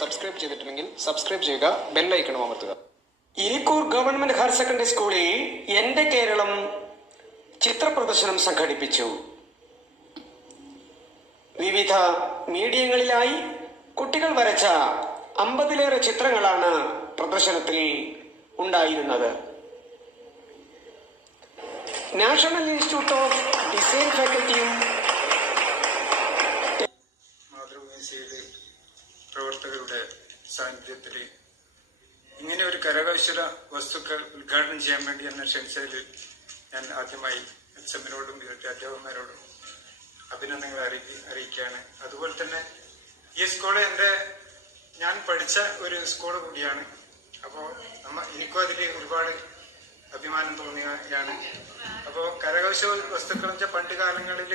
Subscribe ചെയ്തിട്ടുണ്ടെങ്കിൽ subscribe ചെയ്യുക, bell ഐക്കണും അമർത്തുക. ഇരിക്കൂർ ഗവൺമെന്റ് ഹയർ സെക്കൻഡറി സ്കൂളിൽ എന്റെ കേരളം ചിത്ര പ്രദർശനം സംഘടിപ്പിച്ചു. വിവിധ മീഡിയങ്ങളിലായി കുട്ടികൾ വരച്ച 50-ലേറെ ചിത്രങ്ങളാണ് പ്രദർശനത്തിൽ ഉണ്ടായിരുന്നത്. നാഷണൽ ഇൻസ്റ്റിറ്റ്യൂട്ട് ഓഫ് ഡിസൈൻ ഫാക്കൽറ്റിയും മാതൃഭൂമിയിലെ പ്രവർത്തകരുടെ സാന്നിധ്യത്തിൽ ഇങ്ങനെ ഒരു കരകൗശല വസ്തുക്കൾ ഉദ്ഘാടനം ചെയ്യാൻ വേണ്ടി എന്നെ ക്ഷണിച്ചതിൽ ഞാൻ ആദ്യമായി എച്ച്എമ്മിനോടും ഇവരുടെ അധ്യാപകന്മാരോടും അഭിനന്ദനങ്ങൾ അറിയിക്കുകയാണ്. അതുപോലെ തന്നെ ഈ സ്കൂള് ഞാൻ പഠിച്ച ഒരു സ്കൂൾ കൂടിയാണ്. അപ്പോൾ എനിക്കും അതിൽ ഒരുപാട് അഭിമാനം തോന്നുകയാണ്. അപ്പോൾ കരകൗശല വസ്തുക്കൾ വെച്ചാൽ പണ്ട് കാലങ്ങളിൽ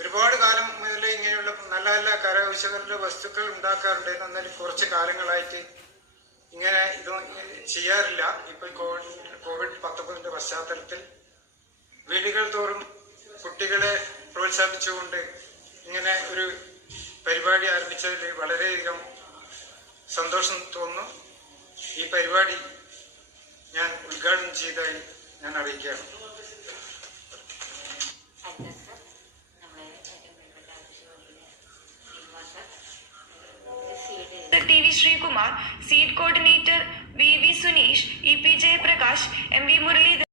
ഒരുപാട് കാലം മുതൽ ഇങ്ങനെയുള്ള നല്ല നല്ല കരകൗശല വസ്തുക്കൾ ഉണ്ടാക്കാറുണ്ടായിരുന്നു. എന്നാൽ കുറച്ച് കാലങ്ങളായിട്ട് ഇങ്ങനെ ഇത് ചെയ്യാറില്ല. ഇപ്പൊ COVID-19 പശ്ചാത്തലത്തിൽ വീടുകൾ തോറും കുട്ടികളെ പ്രോത്സാഹിപ്പിച്ചുകൊണ്ട് ഇങ്ങനെ ഒരു പരിപാടി ആരംഭിച്ചതിൽ വളരെയധികം സന്തോഷം തോന്നുന്നു. ഈ പരിപാടി ഞാൻ ഉദ്ഘാടനം ചെയ്തതായി ഞാൻ അറിയിക്കുകയാണ്. TV Srikumar, Seed Coordinator VV Sunish, EP Jay Prakash, MV Murali.